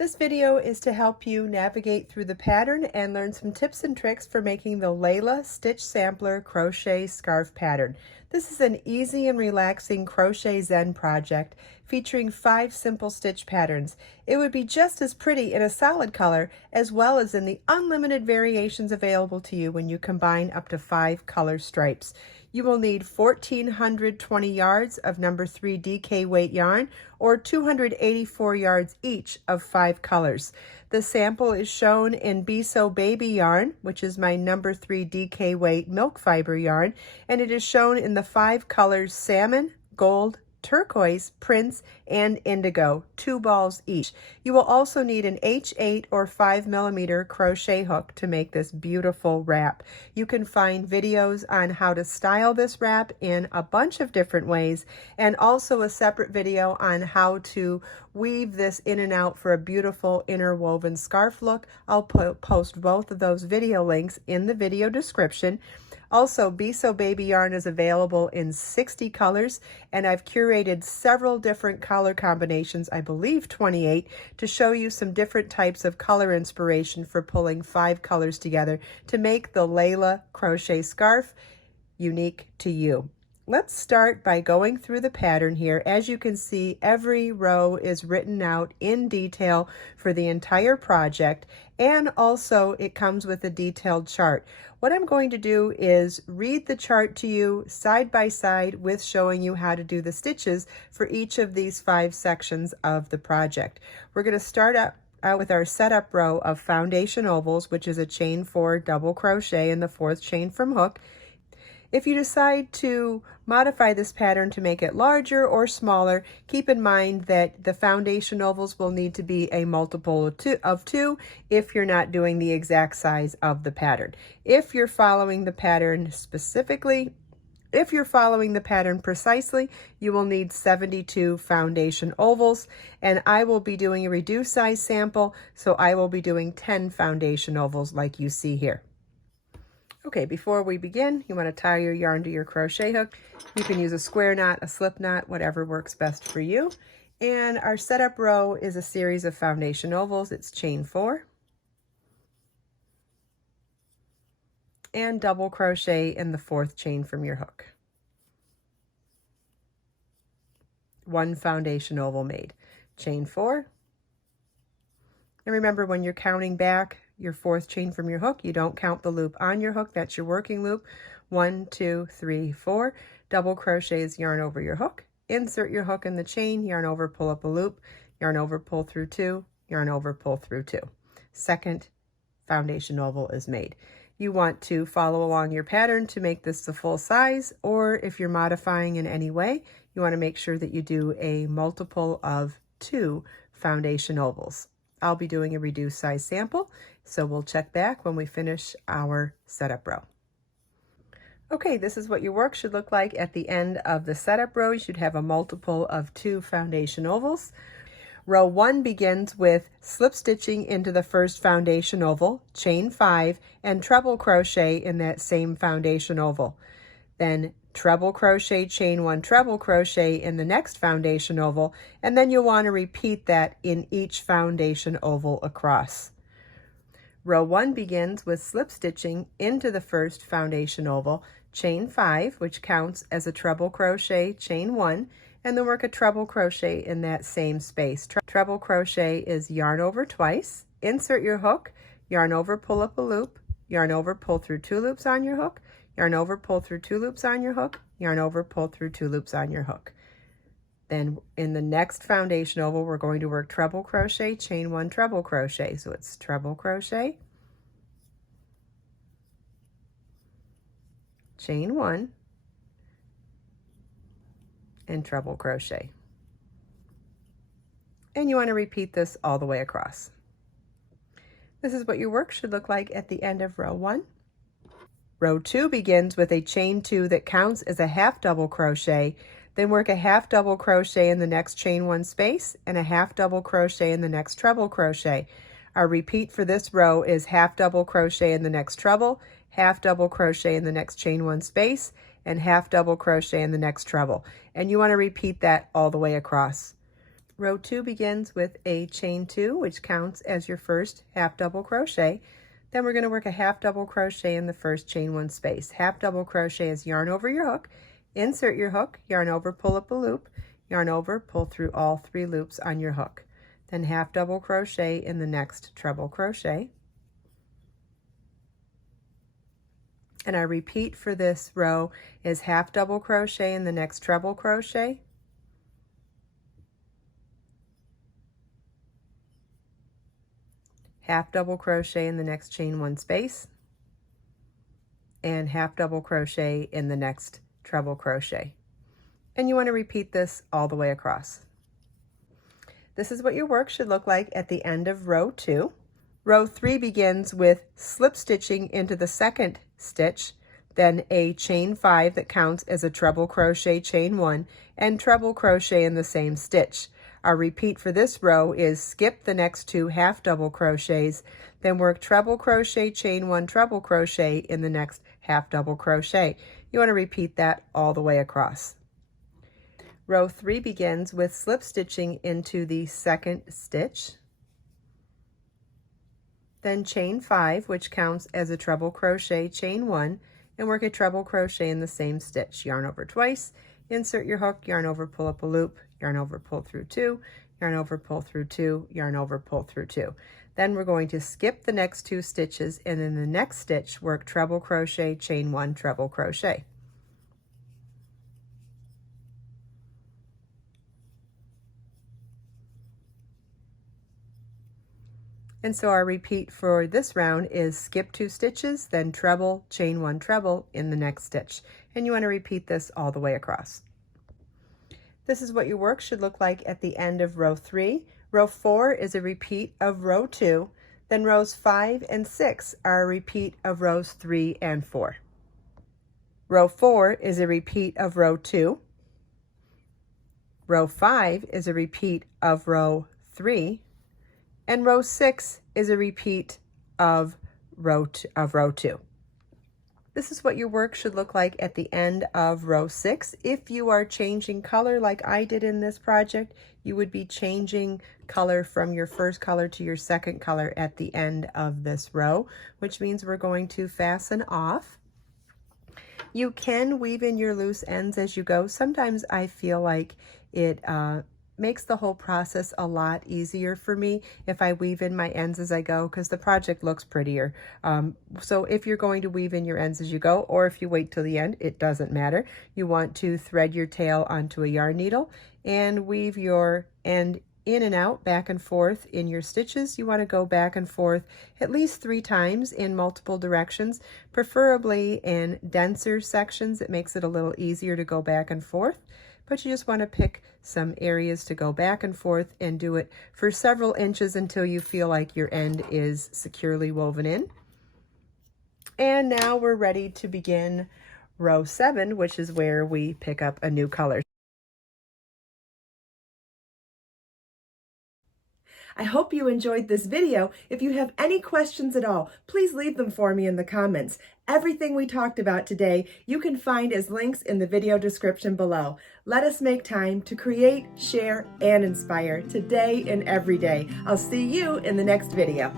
This video is to help you navigate through the pattern and learn some tips and tricks for making the Layla Stitch Sampler Crochet Scarf Pattern. This is an easy and relaxing crochet zen project featuring 5 simple stitch patterns. It would be just as pretty in a solid color as well as in the unlimited variations available to you when you combine up to 5 color stripes. You will need 1,420 yards of number 3 DK weight yarn or 284 yards each of 5 colors. The sample is shown in Be So Baby yarn, which is my number 3 DK weight milk fiber yarn, and it is shown in the 5 colors salmon, gold, turquoise, prince, and indigo, 2 balls each. You will also need an H8 or 5mm crochet hook to make this beautiful wrap. You can find videos on how to style this wrap in a bunch of different ways, and also a separate video on how to weave this in and out for a beautiful interwoven scarf look. I'll post both of those video links in the video description. Also, Be So Baby yarn is available in 60 colors, and I've curated several different color combinations, I believe 28, to show you some different types of color inspiration for pulling 5 colors together to make the Layla crochet scarf unique to you. Let's start by going through the pattern here. As you can see, every row is written out in detail for the entire project, and also it comes with a detailed chart. What I'm going to do is read the chart to you side by side with showing you how to do the stitches for each of these 5 sections of the project. We're going to start out with our setup row of foundation ovals, which is a chain 4 double crochet in the 4th chain from hook. If you decide to modify this pattern to make it larger or smaller, keep in mind that the foundation ovals will need to be a multiple of 2 if you're not doing the exact size of the pattern. If you're following the pattern precisely, you will need 72 foundation ovals, and I will be doing a reduced size sample, so I will be doing 10 foundation ovals like you see here. Okay, before we begin, you want to tie your yarn to your crochet hook. You can use a square knot, a slip knot, whatever works best for you. And our setup row is a series of foundation ovals. It's chain 4 and double crochet in the 4th chain from your hook. 1 foundation oval made. Chain 4. And remember, when you're counting back your 4th chain from your hook, you don't count the loop on your hook. That's your working loop. 1, 2, 3, 4. Double crochets yarn over your hook. Insert your hook in the chain, yarn over, pull up a loop, yarn over, pull through 2, yarn over, pull through 2. 2nd foundation oval is made. You want to follow along your pattern to make this the full size, or if you're modifying in any way, you want to make sure that you do a multiple of 2 foundation ovals. I'll be doing a reduced size sample, so we'll check back when we finish our setup row. Okay, this is what your work should look like at the end of the setup row. You should have a multiple of 2 foundation ovals. Row 1 begins with slip stitching into the 1st foundation oval, chain 5, and treble crochet in that same foundation oval. Then treble crochet, chain 1, treble crochet in the next foundation oval, and then you'll want to repeat that in each foundation oval across. Row 1 begins with slip stitching into the 1st foundation oval, chain 5, which counts as a treble crochet, chain 1, and then work a treble crochet in that same space. Treble crochet is yarn over twice, insert your hook, yarn over, pull up a loop, yarn over, pull through 2 loops on your hook, yarn over, pull through 2 loops on your hook, yarn over, pull through 2 loops on your hook. Then in the next foundation oval, we're going to work treble crochet, chain 1, treble crochet. So it's treble crochet, chain 1, and treble crochet. And you want to repeat this all the way across. This is what your work should look like at the end of row 1. Row 2 begins with a chain 2 that counts as a half double crochet, then work a half double crochet in the next chain 1 space and a half double crochet in the next treble crochet. Our repeat for this row is half double crochet in the next treble, half double crochet in the next chain 1 space, and half double crochet in the next treble. And you want to repeat that all the way across. Row 2 begins with a chain 2, which counts as your first half double crochet. Then we're going to work a half double crochet in the first chain 1 space. Half double crochet is yarn over your hook, insert your hook, yarn over, pull up a loop, yarn over, pull through all 3 loops on your hook. Then half double crochet in the next treble crochet. And our repeat for this row is half double crochet in the next treble crochet, half double crochet in the next chain 1 space, and half double crochet in the next treble crochet. And you want to repeat this all the way across. This is what your work should look like at the end of row 2. Row 3 begins with slip stitching into the second stitch, then a chain 5 that counts as a treble crochet chain 1, and treble crochet in the same stitch. Our repeat for this row is skip the next 2 half double crochets, then work treble crochet chain 1 treble crochet in the next half double crochet. You want to repeat that all the way across. Row 3 begins with slip stitching into the second stitch, then chain 5, which counts as a treble crochet chain 1, and work a treble crochet in the same stitch. Yarn over twice, insert your hook, yarn over, pull up a loop, yarn over, pull through 2, yarn over, pull through 2, yarn over, pull through 2. Then we're going to skip the next 2 stitches, and in the next stitch work treble crochet chain 1 treble crochet. And so our repeat for this round is skip 2 stitches, then treble, chain 1 treble in the next stitch. And you want to repeat this all the way across. This is what your work should look like at the end of row 3. Row 4 is a repeat of row 2. Then rows 5 and 6 are a repeat of rows 3 and 4. Row 4 is a repeat of row 2. Row 5 is a repeat of row 3. And row 6 is a repeat of row 2. This is what your work should look like at the end of row 6. If you are changing color like I did in this project, you would be changing color from your first color to your second color at the end of this row, which means we're going to fasten off. You can weave in your loose ends as you go. Sometimes I feel like it makes the whole process a lot easier for me if I weave in my ends as I go, because the project looks prettier. So if you're going to weave in your ends as you go, or if you wait till the end, it doesn't matter. You want to thread your tail onto a yarn needle and weave your end in and out, back and forth in your stitches. You want to go back and forth at least 3 times in multiple directions, preferably in denser sections. It makes it a little easier to go back and forth. But you just want to pick some areas to go back and forth and do it for several inches until you feel like your end is securely woven in. And now we're ready to begin row 7, which is where we pick up a new color. I hope you enjoyed this video. If you have any questions at all, please leave them for me in the comments. Everything we talked about today, you can find as links in the video description below. Let us make time to create, share, and inspire today and every day. I'll see you in the next video.